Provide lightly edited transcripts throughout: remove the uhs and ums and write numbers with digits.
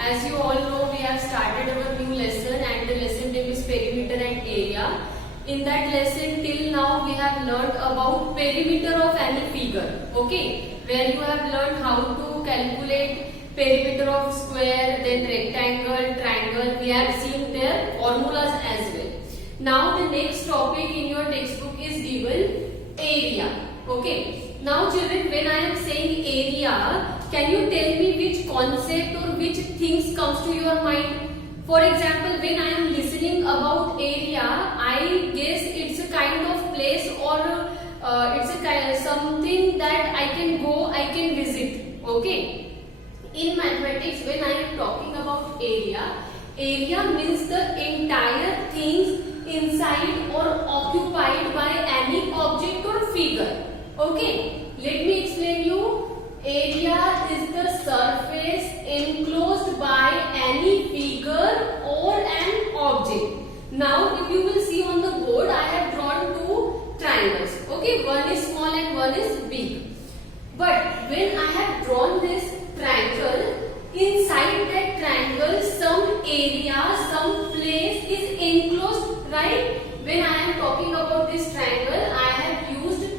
as you all know, we have started our new lesson and the lesson name is perimeter and area. In that lesson till now we have learned about perimeter of any figure, okay, where you have learned how to calculate perimeter of square, then rectangle, triangle. We have seen their formulas as well. Now the next topic in your textbook is given area, okay. Now children, when I am saying area, can you tell me which concept or which things comes to your mind? For example, when I am listening about area, I guess it's a kind of place or it's a kind of something that I can go, I can visit, okay. In mathematics, when I am talking about area means the entire things inside or occupied by any object or figure. Okay, let me explain you. Area is the surface enclosed by any figure or an object. Now, if you will see on the board, I have drawn two triangles. Okay, one is small and one is big. But when I have drawn this triangle, inside that triangle, some area, some place is enclosed, right? When I am talking about this triangle, I have used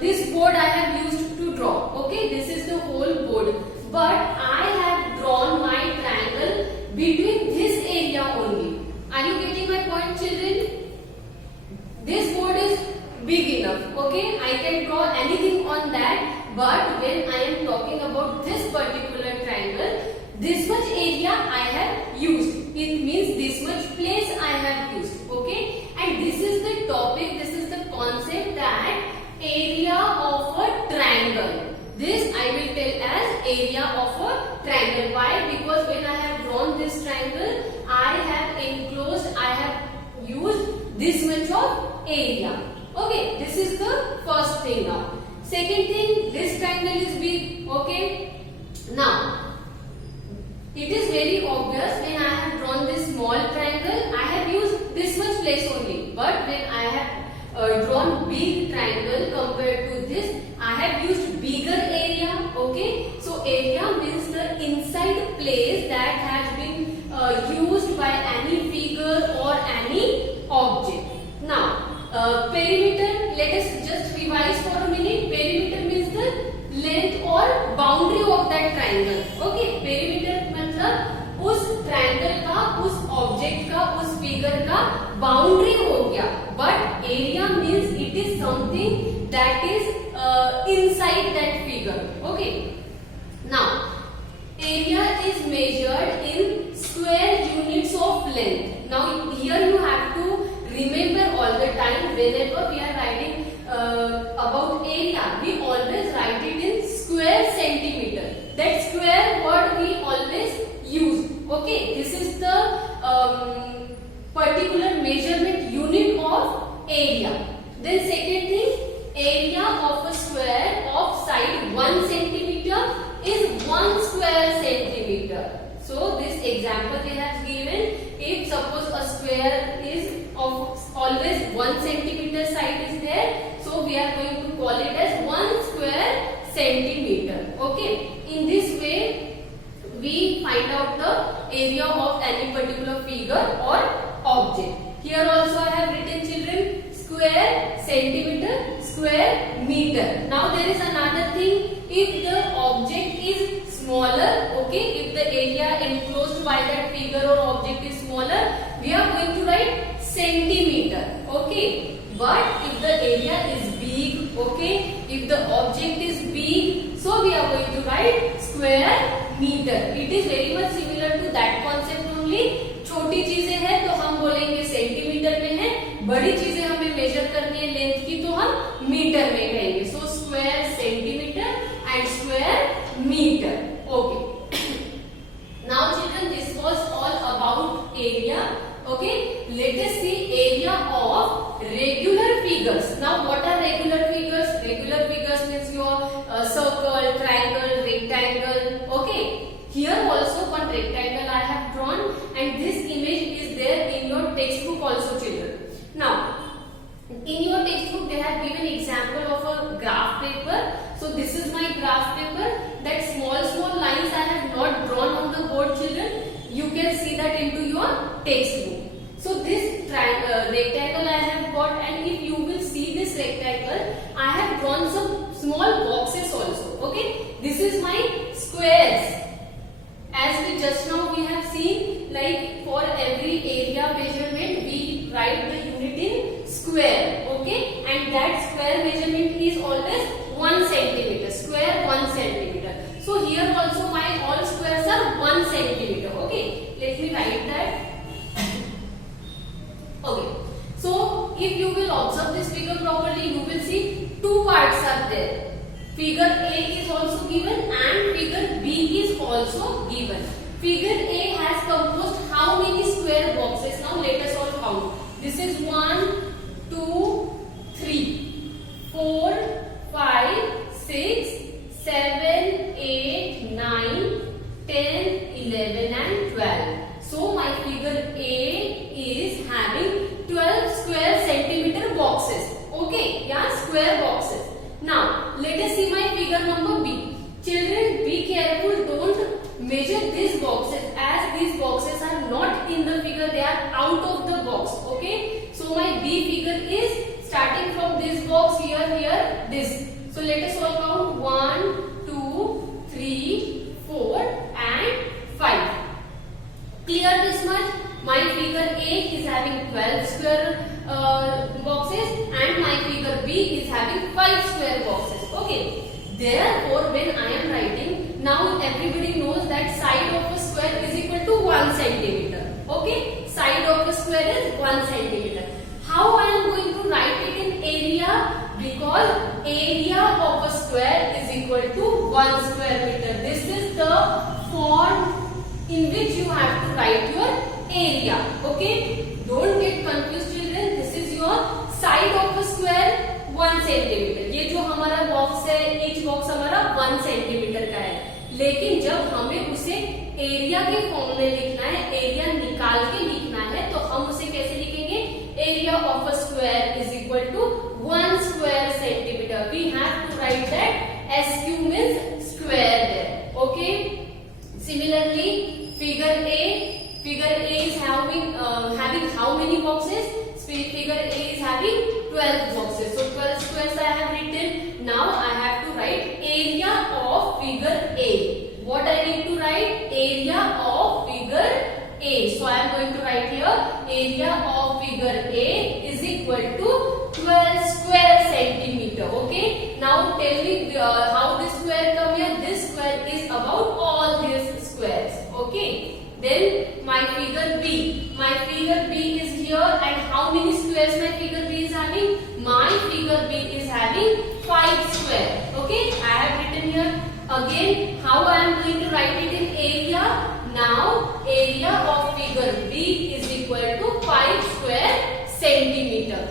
this board I have used to draw. Okay, this is the whole board. But I have drawn my triangle between this area only. Are you getting my point, children? This board is big enough. Okay, I can draw anything on that. But when I am talking about this particular triangle, this much area I have used. It means this much place I have used. Okay, and this is the topic. This is the concept that area of a triangle. This I will tell as area of a triangle. Why? Because when I have drawn this triangle, I have enclosed, I have used this much of area. Okay, this is the first thing now. Second thing, this triangle is big. Okay, now it is very obvious when I have drawn this small triangle, I have used this much place only. But when I have drawn big triangle compared to this, I have used bigger area. Okay, so area means the inside place that has been used by any figure or any object. Now perimeter, let us just revise for a minute. Perimeter means the length or boundary of that triangle. Okay, perimeter मतलब उस triangle का, उस object का, उस figure का boundary हो गया. But area means it is something that is inside that figure. Okay. Now, area is measured in square units of length. Now, here you have to remember all the time whenever we are writing about area, we always write it in square centimeter. That square word we always use. Okay, this is the particular measurement unit of area. Then second thing, area of a square of side 1 centimeter is 1 square centimeter. So this example they have given, if suppose a square is of always 1 centimeter side is there, so we are going to call it as 1 square centimeter. Okay, in this way we find out the area of any particular figure or object. Here also I have written, children, square centimeter, square meter. Now there is another thing, if the object is smaller, okay, if the area enclosed by that figure or object is smaller, we are going to write centimeter. Okay, but if the area is big, okay, if the object is big, so we are going to write square meter. It is very much similar to that concept only. छोटी चीजें हैं तो हम बोलेंगे centimetre में है, बड़ी चीजें हमें मेजर करनी है लेंथ की तो हम मीटर में कहेंगे. So square centimetre and square metre. Okay. Now children, this was all about area. Okay, let us see area of regular figures. Now what are regular figures? Regular figures means your circle, triangle, rectangle. Okay, here also one rectangle I have drawn and this image is there in your textbook also, children. Now in your textbook they have given example of a graph paper. So this is my graph paper. That small lines I have not drawn on the board, children. textbook. So this rectangle I have got, and if you will see this rectangle, I have drawn some small boxes also. Okay, this is my squares. As we just now we have seen, like for every area measurement we write the unit in square. Okay, and that square measurement is always 1 centimeter. Square 1 centimeter. So here also my all squares are 1 centimeter. Okay, let me write that. Okay, so if you will observe this figure properly, you will see two parts are there. Figure A is also given and figure B is also given. Figure A has composed how many square boxes? Now let us all count. This is 1, 2, 3, 4, 5, 6, 7, 8, 9, 10, 11 and 12. So my figure A is having 12 square centimeter boxes. Okay, yeah, square boxes. Now let us see my figure number B. Children, be careful, don't measure these boxes, as these boxes are not in the figure, they are out of the box. Okay, so my B figure is starting from this box, here, this. So let us all count 1, 2, 3, 4 and 5. Clear this much? My figure A is having 12 square boxes and my figure B is having 5 square boxes. Okay. Therefore, when I am writing, now everybody knows that side of a square is equal to 1 centimeter. Okay. Side of a square is 1 centimeter. How I am going to write it in area? Because area of a square is equal to 1 square meter. This is the form in which you have to write your area. Okay, don't get confused children. This is your side of a square 1 centimeter. ये जो हमारा box है, each box हमारा 1 centimetre का है. लेकिन जब हमें उसे एरिया के फॉर्म में लिखना है, एरिया निकाल के लिखना है, तो हम उसे कैसे लिखेंगे? Area of a square is equal to 1 square centimetre. We have to write that SQ means square there. Okay. Similarly, figure A is having how many boxes? Figure A is having 12 boxes. So 12 squares I have written. Now I have to write area of figure A. What I need to write? Area of figure A. So I am going to write here area of figure A is equal to 12 square centimeter. Okay. Now tell me how this square come here. This square is about all these squares. Okay. Then my figure B. My figure B is here, and how many squares my figure B is having? My figure B is having 5 square. Okay. I have written here. Again, how I am going to write it in area? Now area of figure B is equal to 5 square centimeter.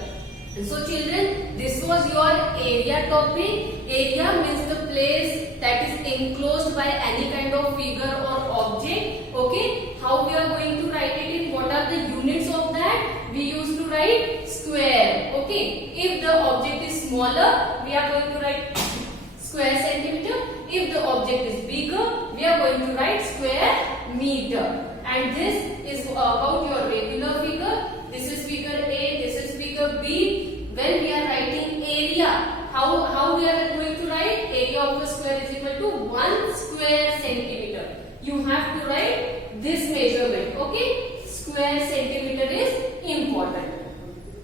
So children, this was your area topic. Area means the place that is enclosed by any kind of figure or object. Okay. How we are going to write it in? What are the units of that? We used to write square. Okay. If the object is smaller, we are going to write square centimeter. If the object is bigger, we are going to write square meter. And this is about your regular figure. This is figure A, this is figure B. When we are writing area, how we are going to write? Area of a square is equal to 1 square centimeter. You have to write this measurement. Okay, square centimeter